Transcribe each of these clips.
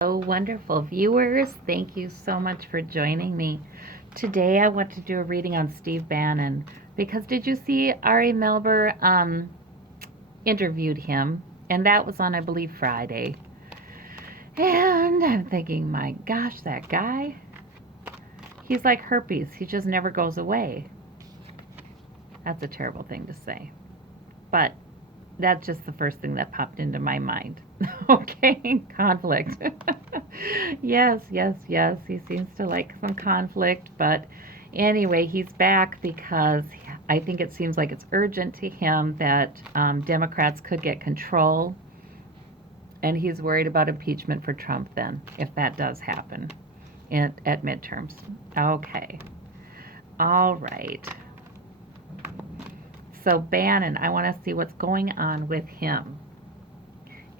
Oh, wonderful viewers. Thank you so much for joining me. Today I want to do a reading on Steve Bannon because did you see Ari Melber interviewed him? And that was on, I believe, Friday. And I'm thinking, my gosh, that guy, he's like herpes. He just never goes away. That's a terrible thing to say. But that's just the first thing that popped into my mind. Okay, conflict. Yes, yes, yes. He seems to like some conflict, but anyway, he's back because I think it seems like it's urgent to him that Democrats could get control, and he's worried about impeachment for Trump then, if that does happen at midterms. Okay, all right. So, Bannon, I want to see what's going on with him.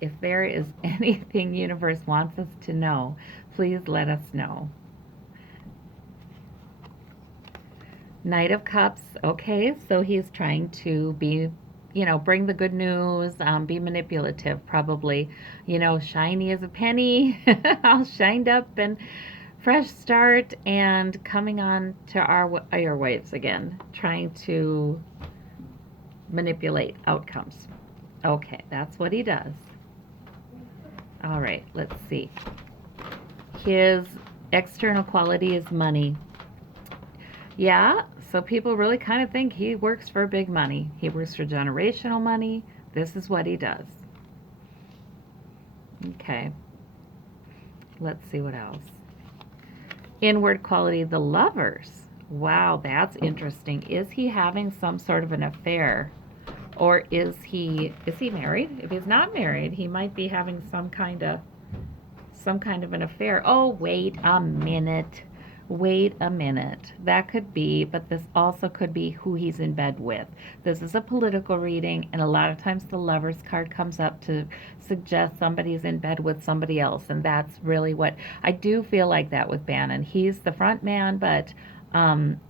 If there is anything universe wants us to know, please let us know. Knight of Cups. Okay, so he's trying to be, bring the good news, be manipulative, probably. Shiny as a penny, all shined up and fresh start, and coming on to our airwaves again, trying to manipulate outcomes. Okay, that's what he does. All right, let's see. His external quality is money. Yeah, so people really kind of think he works for big money. He works for generational money. This is what he does. Okay, let's see what else. Inward quality, the lovers. Wow, that's interesting. Is he having some sort of an affair? Or is he married? If he's not married, he might be having some kind of an affair. Oh, wait a minute. Wait a minute. That could be, but this also could be who he's in bed with. This is a political reading, and a lot of times the lover's card comes up to suggest somebody's in bed with somebody else, and that's really what I do feel like that with Bannon. He's the front man, but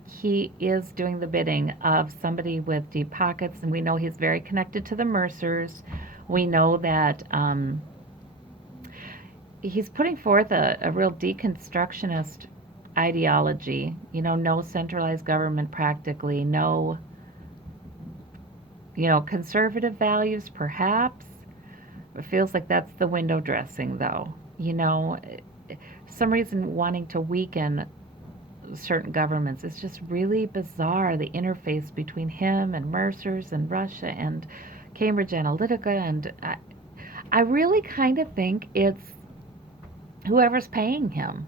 he is doing the bidding of somebody with deep pockets, and we know he's very connected to the Mercers. We know that he's putting forth a real deconstructionist ideology. No centralized government practically, no, conservative values perhaps. It feels like that's the window dressing, though. Some reason wanting to weaken certain governments. It's just really bizarre, the interface between him and Mercer's and Russia and Cambridge Analytica. And I really kind of think it's whoever's paying him.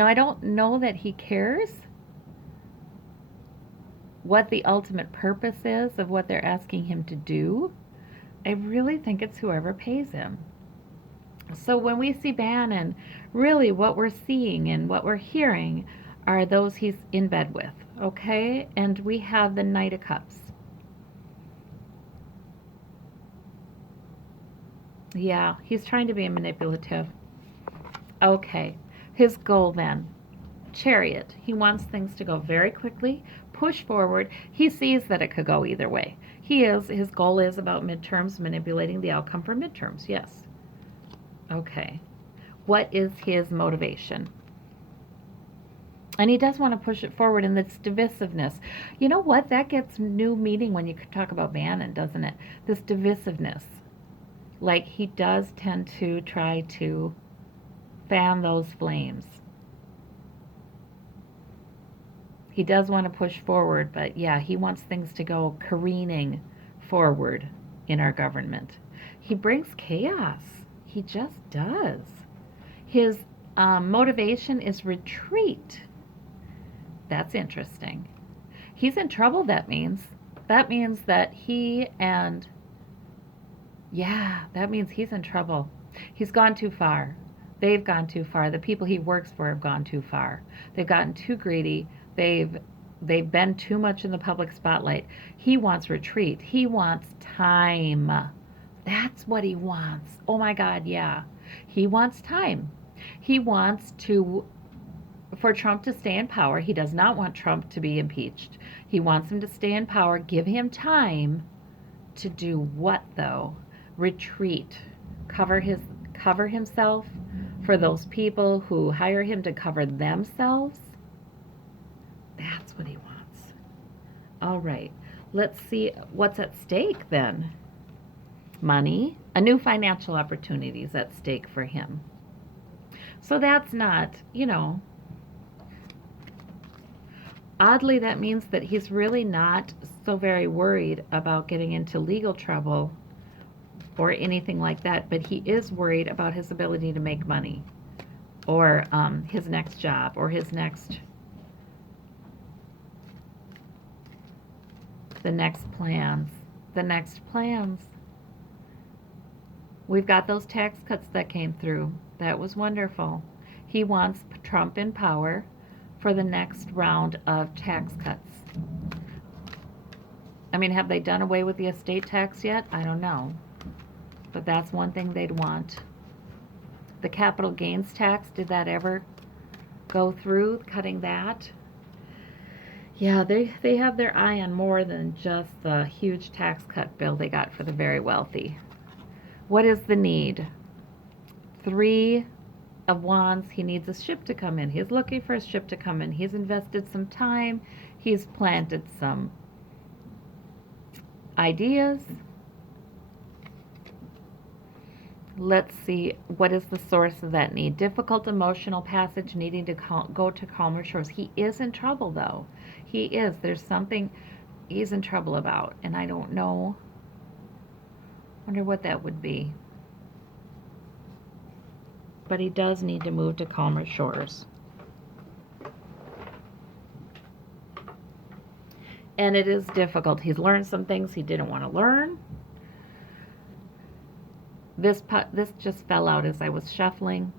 I don't know that he cares what the ultimate purpose is of what they're asking him to do. I really think it's whoever pays him. So when we see Bannon, really what we're seeing and what we're hearing are those he's in bed with, okay? And we have the Knight of Cups. Yeah, he's trying to be manipulative. Okay, his goal then. Chariot. He wants things to go very quickly, push forward. He sees that it could go either way. His goal is about midterms, manipulating the outcome for midterms. Yes. Okay. What is his motivation? And he does want to push it forward in this divisiveness. You know what? That gets new meaning when you talk about Bannon, doesn't it? This divisiveness. Like he does tend to try to fan those flames. He does want to push forward, but yeah, he wants things to go careening forward in our government. He brings chaos. He just does. His motivation is retreat. That's interesting. He's in trouble, that means. That means that that means he's in trouble. He's gone too far. They've gone too far. The people he works for have gone too far. They've gotten too greedy. They've been too much in the public spotlight. He wants retreat. He wants time. That's what he wants. Oh my God, yeah. He wants time. He wants for Trump to stay in power. He does not want Trump to be impeached. He wants him to stay in power. Give him time to do what though? Retreat. Cover himself for those people who hire him to cover themselves. That's what he wants. All right, let's see what's at stake then. Money, a new financial opportunity is at stake for him. So that's not, oddly, that means that he's really not so very worried about getting into legal trouble or anything like that, but he is worried about his ability to make money, or his next job, or the next plans. The next plans. We've got those tax cuts that came through. That was wonderful. He wants Trump in power for the next round of tax cuts. I mean, have they done away with the estate tax yet? I don't know. But that's one thing they'd want. The capital gains tax, did that ever go through, cutting that? Yeah, they have their eye on more than just the huge tax cut bill they got for the very wealthy. What is the need? 3 of Wands, he needs a ship to come in. He's looking for a ship to come in. He's invested some time. He's planted some ideas. Let's see, what is the source of that need? Difficult emotional passage, needing to go to calmer shores. He is in trouble, though. He is. There's something he's in trouble about, and I don't know. Wonder what that would be. But he does need to move to calmer shores. And it is difficult. He's learned some things he didn't want to learn. This just fell out as I was shuffling.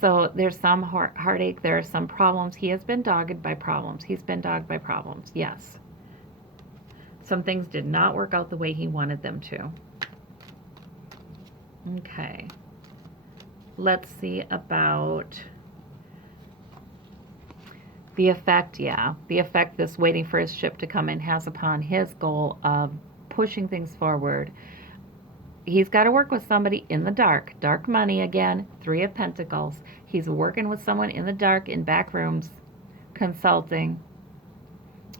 So there's some heartache. There are some problems. He has been dogged by problems. He's been dogged by problems, yes. Some things did not work out the way he wanted them to. Okay. Let's see about the effect, the effect this waiting for his ship to come in has upon his goal of pushing things forward. He's got to work with somebody in the dark. Dark money again, 3 of Pentacles. He's working with someone in the dark, in back rooms, consulting.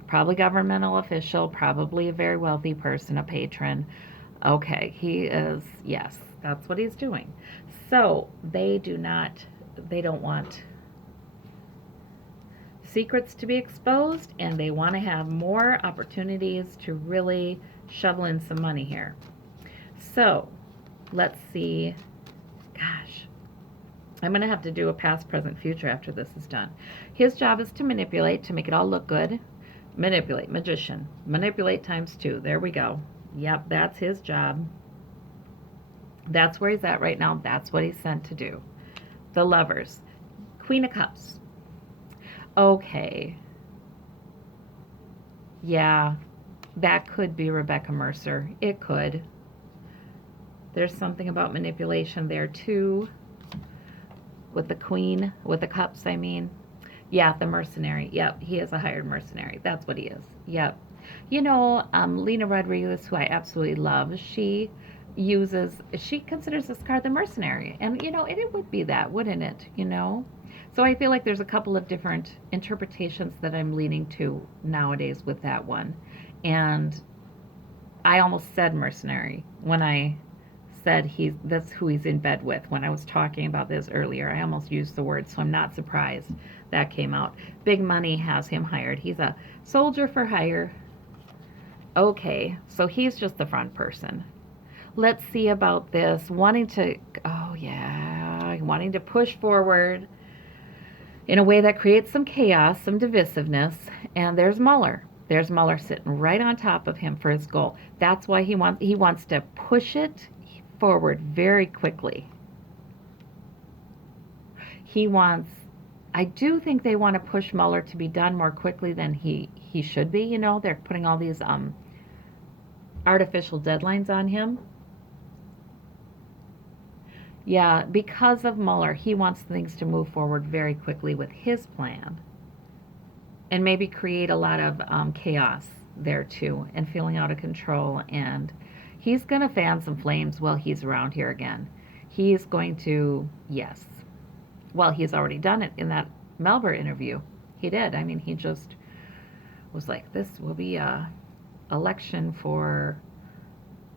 Probably governmental official, probably a very wealthy person, a patron. Okay, he is, yes, that's what he's doing. So they don't want secrets to be exposed, and they want to have more opportunities to really shovel in some money here. So let's see. Gosh, I'm going to have to do a past, present, future after this is done. His job is to manipulate, to make it all look good. Manipulate, magician. Manipulate times 2. There we go. Yep, that's his job. That's where he's at right now. That's what he's sent to do. The Lovers. Queen of Cups. Okay. Yeah, that could be Rebecca Mercer. It could. There's something about manipulation there too. With the Queen, with the Cups, I mean. Yeah, the mercenary. Yep, he is a hired mercenary. That's what he is. Yep. Lena Rodriguez, who I absolutely love, she considers this card the mercenary. And, it would be that, wouldn't it? So I feel like there's a couple of different interpretations that I'm leaning to nowadays with that one. And I almost said mercenary when I said that's who he's in bed with. When I was talking about this earlier, I almost used the word, so I'm not surprised that came out. Big money has him hired. He's a soldier for hire. Okay, so he's just the front person. Let's see about this. Wanting to push forward in a way that creates some chaos, some divisiveness. And there's Mueller. There's Mueller sitting right on top of him for his goal. That's why he wants to push it forward very quickly. I do think they want to push Mueller to be done more quickly than he should be. They're putting all these artificial deadlines on him. Yeah, because of Mueller, he wants things to move forward very quickly with his plan. And maybe create a lot of chaos there too, and feeling out of control. And he's going to fan some flames while he's around here again. He's going to, yes. Well, he's already done it in that Melbourne interview. He did. I mean, he just was like, this will be a election for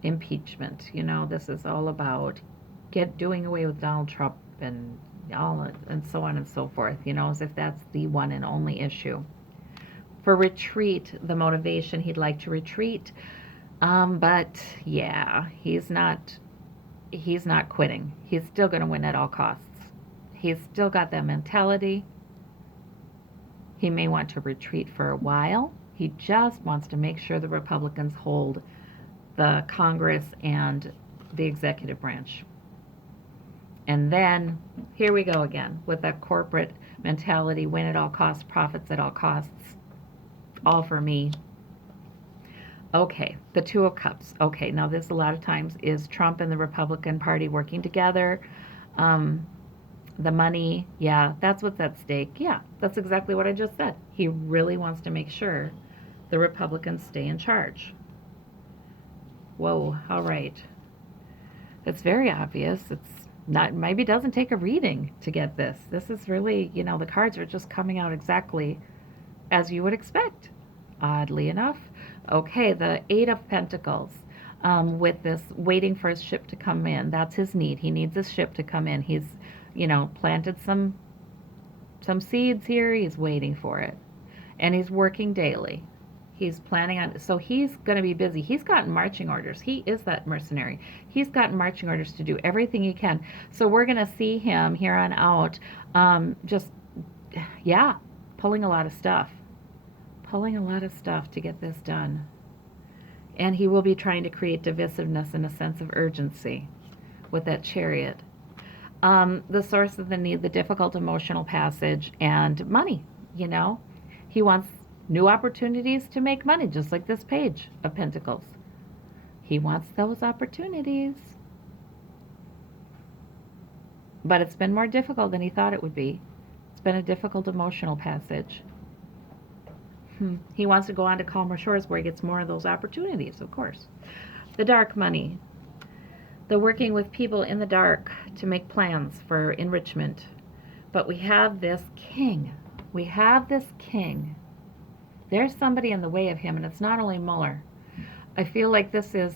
impeachment. You know, this is all about doing away with Donald Trump and all and so on and so forth. You know, as if that's the one and only issue. For retreat, the motivation he'd like to retreat. But yeah, he's not quitting. He's still going to win at all costs. He's still got that mentality. He may want to retreat for a while. He just wants to make sure the Republicans hold the Congress and the executive branch. And then here we go again with that corporate mentality, win at all costs, profits at all costs, all for me. Okay, the Two of Cups. Okay, now this a lot of times is Trump and the Republican Party working together. Um, the money, yeah, that's what's at stake. Yeah, that's exactly what I just said. He really wants to make sure the Republicans stay in charge. Whoa, all right. It's very obvious. It's not, maybe it doesn't take a reading to get this. This is really, the cards are just coming out exactly as you would expect, oddly enough. Okay, the Eight of Pentacles. With this waiting for his ship to come in. That's his need. He needs his ship to come in. He's, planted some seeds here. He's waiting for it. And he's working daily. He's planning on, so he's going to be busy. He's gotten marching orders. He is that mercenary. He's gotten marching orders to do everything he can. So we're going to see him here on out, just, yeah, pulling a lot of stuff. Pulling a lot of stuff to get this done. And he will be trying to create divisiveness and a sense of urgency with that Chariot. The source of the need, the difficult emotional passage, and money, He wants new opportunities to make money, just like this Page of Pentacles. He wants those opportunities. But it's been more difficult than he thought it would be. It's been a difficult emotional passage. He wants to go on to calmer shores where he gets more of those opportunities, of course. The dark money. The working with people in the dark to make plans for enrichment. But we have this king. We have this king. There's somebody in the way of him, and it's not only Mueller. I feel like this is,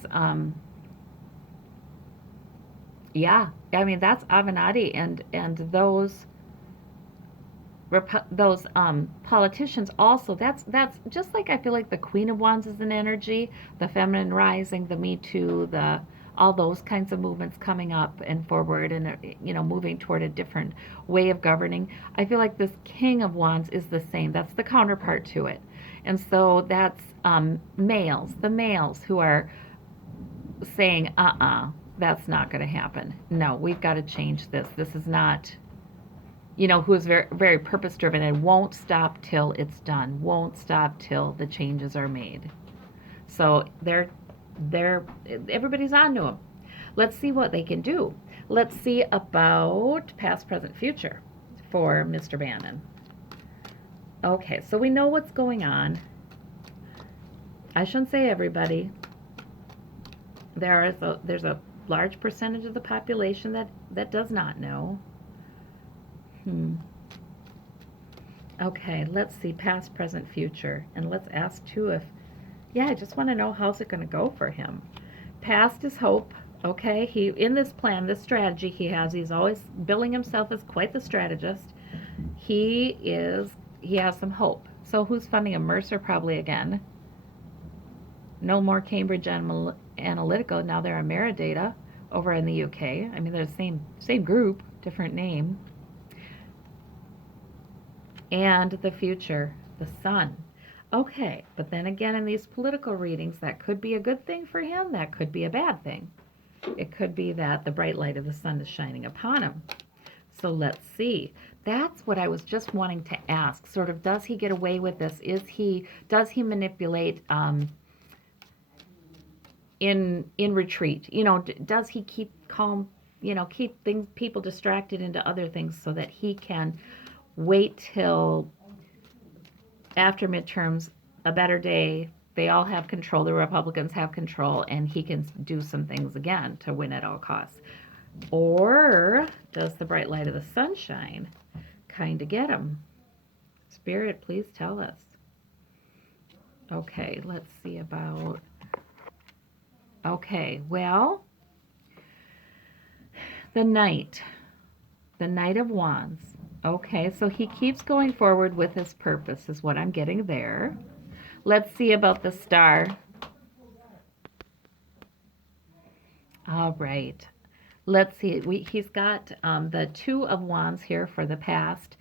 yeah, I mean, that's Avenatti and those politicians also. That's just like I feel like the Queen of Wands is an energy, the feminine rising, the Me Too, the all those kinds of movements coming up and forward and moving toward a different way of governing. I feel like this King of Wands is the same. That's the counterpart to it. And so that's males, the males who are saying, that's not going to happen. No, we've got to change this. This is not, who is very, very purpose driven and won't stop till it's done, won't stop till the changes are made. So everybody's on to them. Let's see what they can do. Let's see about past, present, future for Mr. Bannon. Okay, so we know what's going on. I shouldn't say everybody. There's a large percentage of the population that does not know. Okay, let's see past, present, future. And let's ask too if, I just want to know how's it going to go for him. Past is hope. Okay, he in this plan, this strategy he's always billing himself as quite the strategist. He has some hope. So who's funding him? Mercer probably again. No more Cambridge Analytica. Now they're Ameridata over in the UK. I mean, they're the same group, different name. And the future, the sun. Okay, but then again, in these political readings, that could be a good thing for him. That could be a bad thing. It could be that the bright light of the sun is shining upon him. So let's see. That's what I was just wanting to ask. Sort of, does he get away with this? Does he manipulate in retreat? Does he keep calm? Keep people distracted into other things so that he can wait till after midterms, a better day. They all have control. The Republicans have control, and he can do some things again to win at all costs. Or does the bright light of the sunshine kind of get him? Spirit, please tell us. Okay, let's see about... Okay, well, the Knight of Wands. Okay, so he keeps going forward with his purpose is what I'm getting there. Let's see about the Star. All right. Let's see. He's got the Two of Wands here for the past.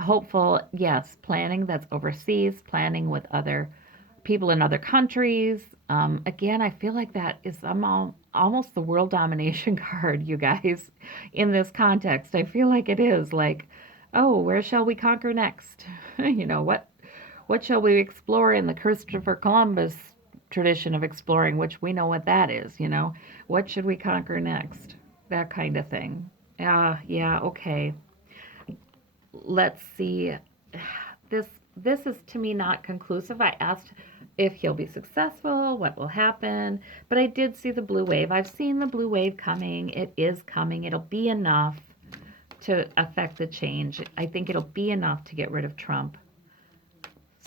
Hopeful, yes, planning that's overseas, planning with other people in other countries. Again, I feel like that is almost the world domination card, you guys, in this context. I feel like it is like, oh, where shall we conquer next? You know, what shall we explore in the Christopher Columbus tradition of exploring, which we know what that is, you know? What should we conquer next? That kind of thing. Yeah, okay. Let's see. This this is to me not conclusive. I asked if he'll be successful, what will happen, but I did see the blue wave. I've seen the blue wave coming. It is coming. It'll be enough to affect the change. I think it'll be enough to get rid of Trump.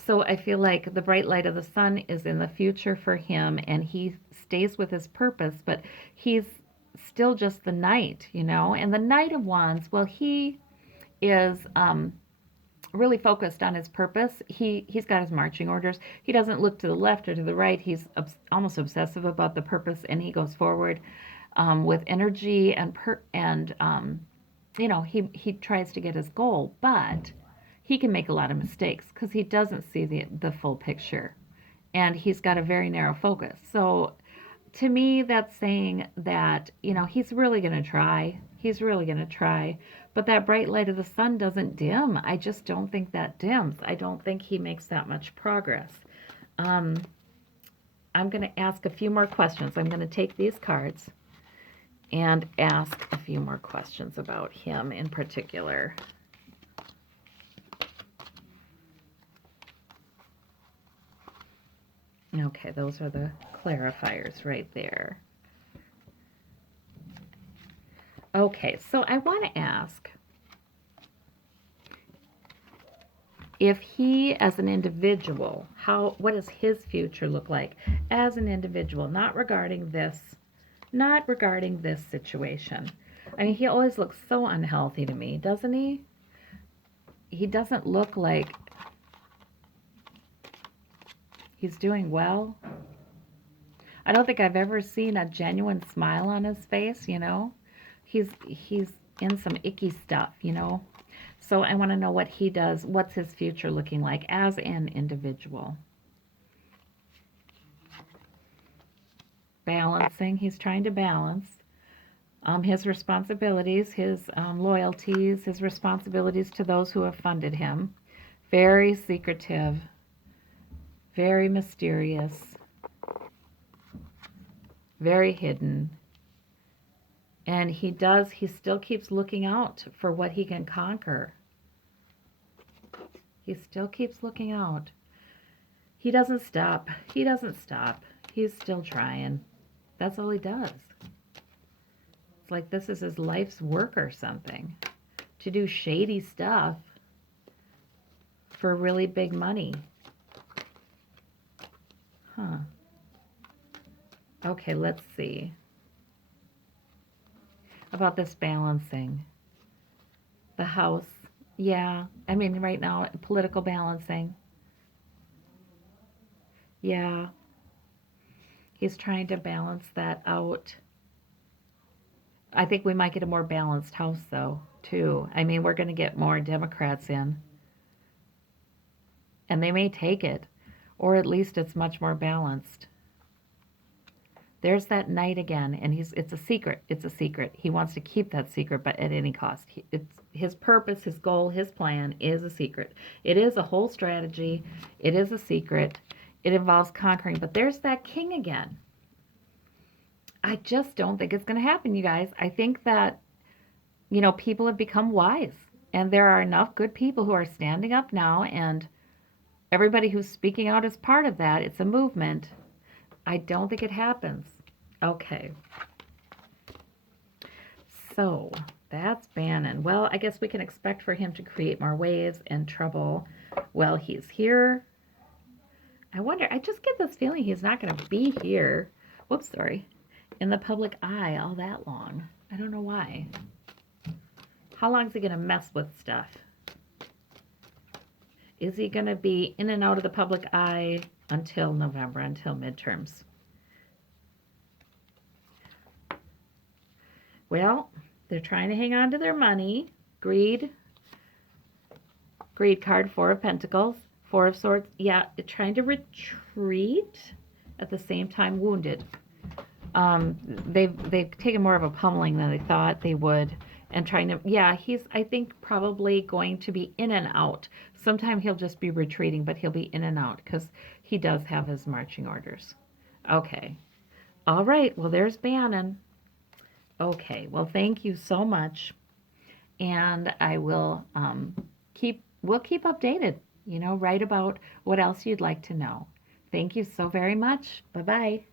So I feel like the bright light of the sun is in the future for him, and he stays with his purpose, but he's still just the knight, you know? And the Knight of Wands, well, he is really focused on his purpose. He's got his marching orders. He doesn't look to the left or to the right. He's almost obsessive about the purpose, and he goes forward with energy and you know, he tries to get his goal, but he can make a lot of mistakes because he doesn't see the full picture, and he's got a very narrow focus. So to me, that's saying that, you know, he's really going to try. He's really going to try. But that bright light of the sun doesn't dim. I just don't think that dims. I don't think he makes that much progress. Um, I'm going to ask a few more questions. I'm going to take these cards and ask a few more questions about him in particular. Okay, those are the clarifiers right there. Okay, so I want to ask if he, as an individual, what does his future look like as an individual, not regarding this situation. I mean, he always looks so unhealthy to me, doesn't he? He doesn't look like he's doing well. I don't think I've ever seen a genuine smile on his face, you know? He's in some icky stuff, you know? So I want to know what he does. What's his future looking like as an individual? Balancing. He's trying to balance his responsibilities, his loyalties, his responsibilities to those who have funded him. Very secretive, very mysterious, very hidden. And he still keeps looking out for what he can conquer. He still keeps looking out. He doesn't stop. He doesn't stop. He's still trying. That's all he does. It's like this is his life's work or something. To do shady stuff for really big money. Huh. Okay, let's see. About this balancing. The house. Yeah. I mean, right now, political balancing. Yeah. He's trying to balance that out. I think we might get a more balanced house, though, too. I mean, we're going to get more Democrats in. And they may take it. Or at least it's much more balanced. There's that knight again, and it's a secret. It's a secret. He wants to keep that secret, but at any cost. It's his purpose, his goal, his plan is a secret. It is a whole strategy. It is a secret. It involves conquering. But there's that king again. I just don't think it's going to happen, you guys. I think that, you know, people have become wise, and there are enough good people who are standing up now, and everybody who's speaking out is part of that. It's a movement. I don't think it happens. Okay. So that's Bannon. Well, I guess we can expect for him to create more waves and trouble while he's here. I wonder, I just get this feeling he's not going to be here. Whoops, sorry. In the public eye all that long. I don't know why. How long is he going to mess with stuff? Is he going to be in and out of the public eye until November, until midterms? Well, they're trying to hang on to their money. Greed. Greed card, Four of Pentacles. Four of Swords. Yeah, trying to retreat. At the same time, wounded. They've taken more of a pummeling than they thought they would. And trying to, yeah, he's, I think, probably going to be in and out. Sometime he'll just be retreating, but he'll be in and out because he does have his marching orders. Okay. All right. Well, there's Bannon. Okay. Well, thank you so much. And I will we'll keep updated, write about what else you'd like to know. Thank you so very much. Bye-bye.